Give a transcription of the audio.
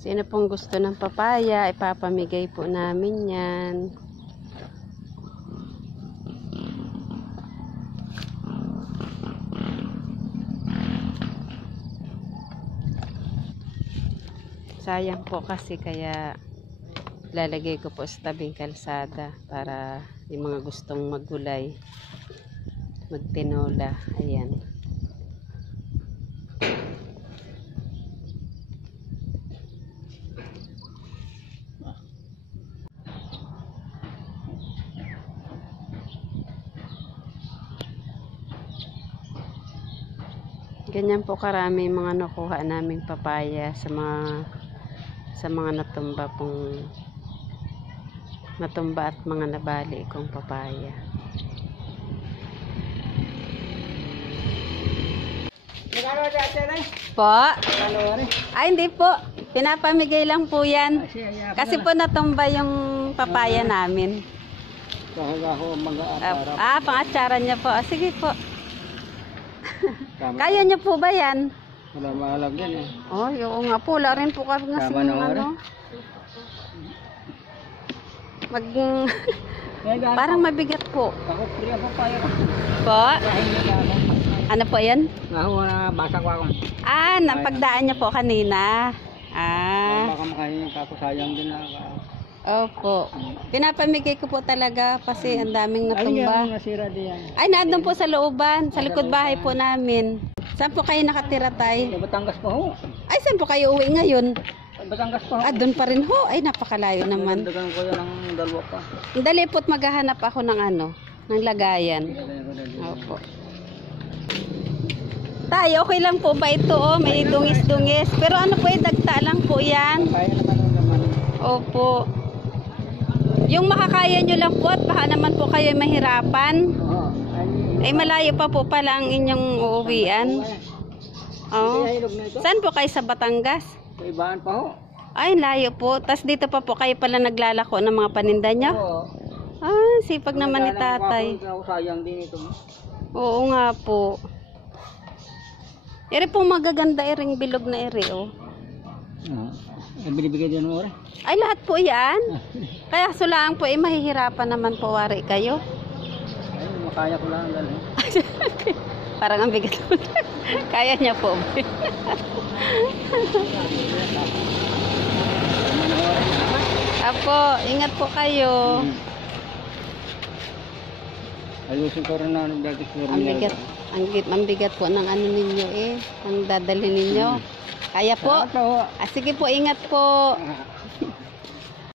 Sino pong gusto ng papaya, ipapamigay po namin yan. Sayang po kasi kaya lalagay ko po sa tabing kalsada para yung mga gustong maggulay, magtinola. Ayan. Ganyan po karami mga nakuha naming papaya sa mga natumba at mga nabali kong papaya. Po? Ay, hindi po. Pinapamigay lang po yan. Kasi po natumba yung papaya namin. Pang-atsara niya po. Sige po. Kaya niyo po ba yan? Wala mahalag yan eh. Oh, oo nga po. Wala rin po kasi ano. Parang mabigat po. Ako priya po kayo. Po? Ano po yan? Naho na basa ko ako. Nang pagdaan niya po kanina. Baka makain yung kako sayang din na. Opo. Pinapamigay ko po talaga kasi ang daming natumba. Ay, nasira diyan. Ay, naandun po sa looban. Sa likod bahay po namin. Saan po kayo nakatira, tay? Sa Batangas pa ho. Ay, saan po kayo uwi ngayon? Sa Batangas pa ho. Doon pa rin ho. Ay, napakalayo naman. Dagan ko yan ng dalawa pa. Dali po't maghahanap ako ng ng lagayan. Opo. Tay, okay lang po ba ito? May dungis-dungis. Pero ano po dagta lang po yan. Kaya naman ang laman. Opo. Yung makakaya nyo lang po at baka naman po kayo mahirapan. Oo. Ay, malayo pa po pala ang inyong uuwian. Oh. Saan po kayo sa Batangas? Sa ibaan pa ho. Ay, layo po. Tas dito pa po kayo pala naglalako ng mga paninda nyo? Oo. Sipag naman ni tatay. Sayang din ito. Oo nga po. Ere pong magaganda iring bilog na ere, oh. Binibigay din mo rin? Ay, lahat po yan. Kaya sulang po, mahihirapan naman po wari kayo. Ay, makaya ko lang dali. Parang ang bigat po. Kaya niya po. Apo, ingat po kayo. Ayusin ko rin na dati siguro. Ang bigat po ng ano ninyo ang dadalhin ninyo. Kaya po. Sige po, ingat po.